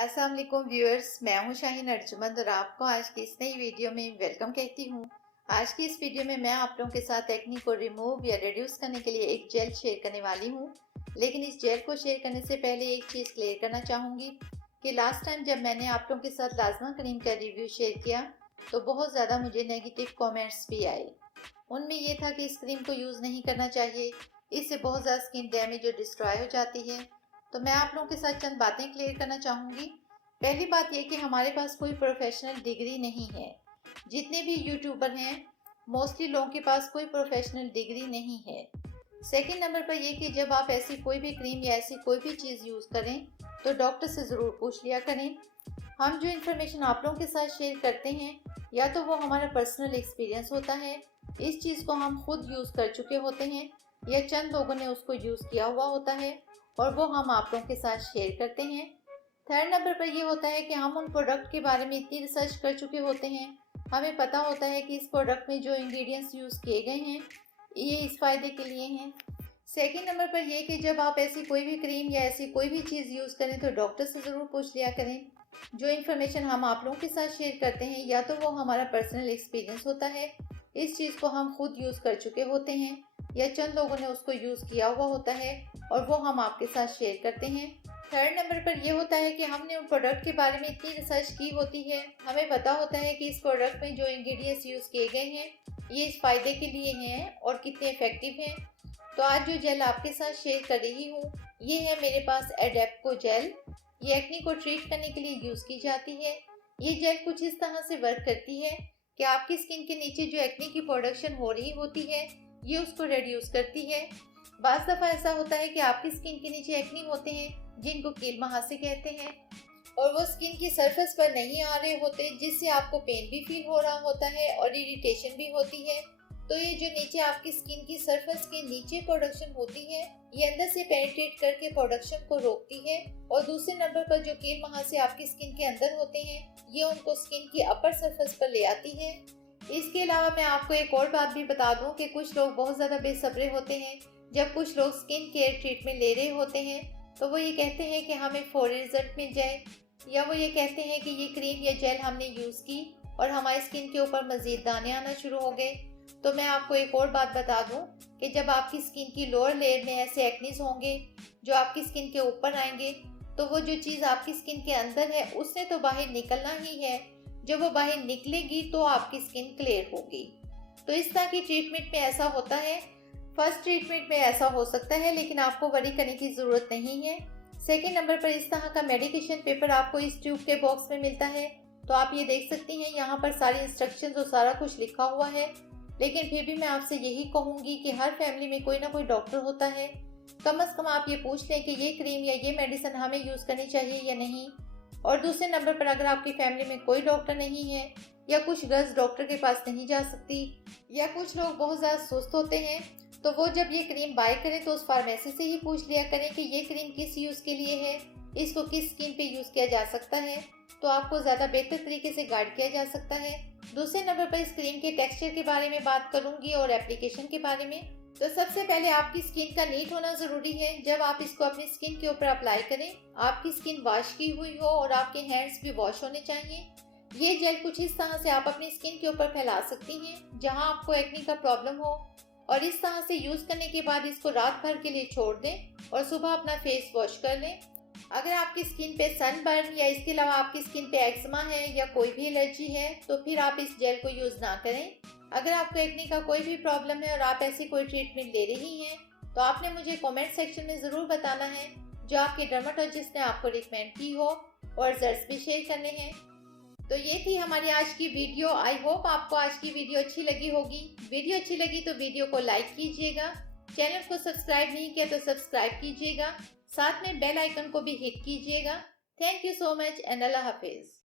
अस्सलाम वालेकुम व्यूअर्स, मैं हूं शाहीन अर्जुमंद और आपको आज की इस नई वीडियो में वेलकम कहती हूं। आज की इस वीडियो में मैं आप लोगों के साथ एक्ने को रिमूव या रिड्यूस करने के लिए एक जेल शेयर करने वाली हूं। लेकिन इस जेल को शेयर करने से पहले एक चीज़ क्लियर करना चाहूँगी कि लास्ट टाइम जब मैंने आप लोगों के साथ लाजमा क्रीम का रिव्यू शेयर किया तो बहुत ज़्यादा मुझे नेगेटिव कॉमेंट्स भी आए। उनमें ये था कि इस क्रीम को यूज़ नहीं करना चाहिए, इससे बहुत ज़्यादा स्किन डैमेज और डिस्ट्रॉय हो जाती है। तो मैं आप लोगों के साथ चंद बातें क्लियर करना चाहूँगी। पहली बात यह कि हमारे पास कोई प्रोफेशनल डिग्री नहीं है। जितने भी यूट्यूबर हैं मोस्टली लोगों के पास कोई प्रोफेशनल डिग्री नहीं है। सेकंड नंबर पर यह कि जब आप ऐसी कोई भी क्रीम या ऐसी कोई भी चीज़ यूज़ करें तो डॉक्टर से ज़रूर पूछ लिया करें। हम जो इन्फॉर्मेशन आप लोगों के साथ शेयर करते हैं या तो वो हमारा पर्सनल एक्सपीरियंस होता है, इस चीज़ को हम खुद यूज़ कर चुके होते हैं, या चंद लोगों ने उसको यूज़ किया हुआ होता है और वो हम आप लोगों के साथ शेयर करते हैं। थर्ड नंबर पर यह होता है कि हम उन प्रोडक्ट के बारे में इतनी रिसर्च कर चुके होते हैं, हमें पता होता है कि इस प्रोडक्ट में जो इंग्रेडिएंट्स यूज़ किए गए हैं ये इस फ़ायदे के लिए हैं। सेकंड नंबर पर यह कि जब आप ऐसी कोई भी क्रीम या ऐसी कोई भी चीज़ यूज़ करें तो डॉक्टर से ज़रूर पूछ लिया करें। जो इन्फॉर्मेशन हम आप लोगों के साथ शेयर करते हैं या तो वो हमारा पर्सनल एक्सपीरियंस होता है, इस चीज़ को हम खुद यूज़ कर चुके होते हैं, या चंद लोगों ने उसको यूज़ किया हुआ होता है और वो हम आपके साथ शेयर करते हैं। थर्ड नंबर पर यह होता है कि हमने उन प्रोडक्ट के बारे में इतनी रिसर्च की होती है, हमें पता होता है कि इस प्रोडक्ट में जो इंग्रेडिएंट्स यूज़ किए गए हैं ये इस फ़ायदे के लिए हैं और कितने इफ़ेक्टिव हैं। तो आज जो जेल आपके साथ शेयर कर रही हूँ ये है मेरे पास एडेप्को जेल। ये एक्ने को ट्रीट करने के लिए यूज़ की जाती है। ये जेल कुछ इस तरह से वर्क करती है कि आपकी स्किन के नीचे जो एक्ने की प्रोडक्शन हो रही होती है ये उसको रिड्यूस करती है। बाज़ दफ़ा ऐसा होता है कि आपकी स्किन के नीचे एक्ने होते हैं जिनको कील महासे कहते हैं और वो स्किन की सरफेस पर नहीं आ रहे होते, जिससे आपको पेन भी फील हो रहा होता है और इरिटेशन भी होती है। तो ये जो नीचे आपकी स्किन की सरफेस के नीचे प्रोडक्शन होती है ये अंदर से पेनिट्रेट करके प्रोडक्शन को रोकती है, और दूसरे नंबर पर जो कील महासे आपकी स्किन के अंदर होते हैं ये उनको स्किन की अपर सरफेस पर ले आती है। इसके अलावा मैं आपको एक और बात भी बता दूं कि कुछ लोग बहुत ज़्यादा बेसब्रे होते हैं। जब कुछ लोग स्किन केयर ट्रीटमेंट ले रहे होते हैं तो वो ये कहते हैं कि हमें फौरी रिजल्ट मिल जाए, या वो ये कहते हैं कि ये क्रीम या जेल हमने यूज़ की और हमारी स्किन के ऊपर मज़ीद दाने आना शुरू हो गए। तो मैं आपको एक और बात बता दूं कि जब आपकी स्किन की लोअर लेयर में ऐसे एक्नीज होंगे जो आपकी स्किन के ऊपर आएंगे तो वो जो चीज़ आपकी स्किन के अंदर है उसने तो बाहर निकलना ही है। जब वो बाहर निकलेगी तो आपकी स्किन क्लियर होगी। तो इस तरह की ट्रीटमेंट में ऐसा होता है। फर्स्ट ट्रीटमेंट में ऐसा हो सकता है लेकिन आपको वरी करने की ज़रूरत नहीं है। सेकेंड नंबर पर इस तरह का मेडिकेशन पेपर आपको इस ट्यूब के बॉक्स में मिलता है, तो आप ये देख सकती हैं यहाँ पर सारी इंस्ट्रक्शंस और सारा कुछ लिखा हुआ है। लेकिन फिर भी मैं आपसे यही कहूँगी कि हर फैमिली में कोई ना कोई डॉक्टर होता है, कम से कम आप ये पूछ लें कि ये क्रीम या ये मेडिसिन हमें यूज़ करनी चाहिए या नहीं। और दूसरे नंबर पर अगर आपकी फैमिली में कोई डॉक्टर नहीं है या कुछ गर्ल्स डॉक्टर के पास नहीं जा सकती या कुछ लोग बहुत ज़्यादा सुस्त होते हैं तो वो जब ये क्रीम बाय करें तो उस फार्मेसी से ही पूछ लिया करें कि ये क्रीम किस यूज़ के लिए है, इसको किस स्किन पे यूज़ किया जा सकता है, तो आपको ज़्यादा बेहतर तरीके से गाइड किया जा सकता है। दूसरे नंबर पर इस क्रीम के टेक्सचर के बारे में बात करूंगी और एप्लीकेशन के बारे में। तो सबसे पहले आपकी स्किन का नीट होना ज़रूरी है। जब आप इसको अपनी स्किन के ऊपर अप्लाई करें आपकी स्किन वॉश की हुई हो और आपके हैंड्स भी वॉश होने चाहिए। ये जेल कुछ इस तरह से आप अपनी स्किन के ऊपर फैला सकती हैं जहां आपको एक्ने का प्रॉब्लम हो, और इस तरह से यूज़ करने के बाद इसको रात भर के लिए छोड़ दें और सुबह अपना फेस वॉश कर लें। अगर आपकी स्किन पे सनबर्न या इसके अलावा आपकी स्किन पे एक्जिमा है या कोई भी एलर्जी है तो फिर आप इस जेल को यूज़ ना करें। अगर आपको एक्ने का कोई भी प्रॉब्लम है और आप ऐसी कोई ट्रीटमेंट ले रही हैं तो आपने मुझे कमेंट सेक्शन में ज़रूर बताना है जो आपके डर्माटोलॉजिस्ट ने आपको रिकमेंड की हो, और रिजल्ट्स भी शेयर करने हैं। तो ये थी हमारी आज की वीडियो। आई होप आपको आज की वीडियो अच्छी लगी होगी। वीडियो अच्छी लगी तो वीडियो को लाइक कीजिएगा, चैनल को सब्सक्राइब नहीं किया तो सब्सक्राइब कीजिएगा, साथ में बेल आइकन को भी हिट कीजिएगा। Thank you so much and अल्लाह हाफिज़।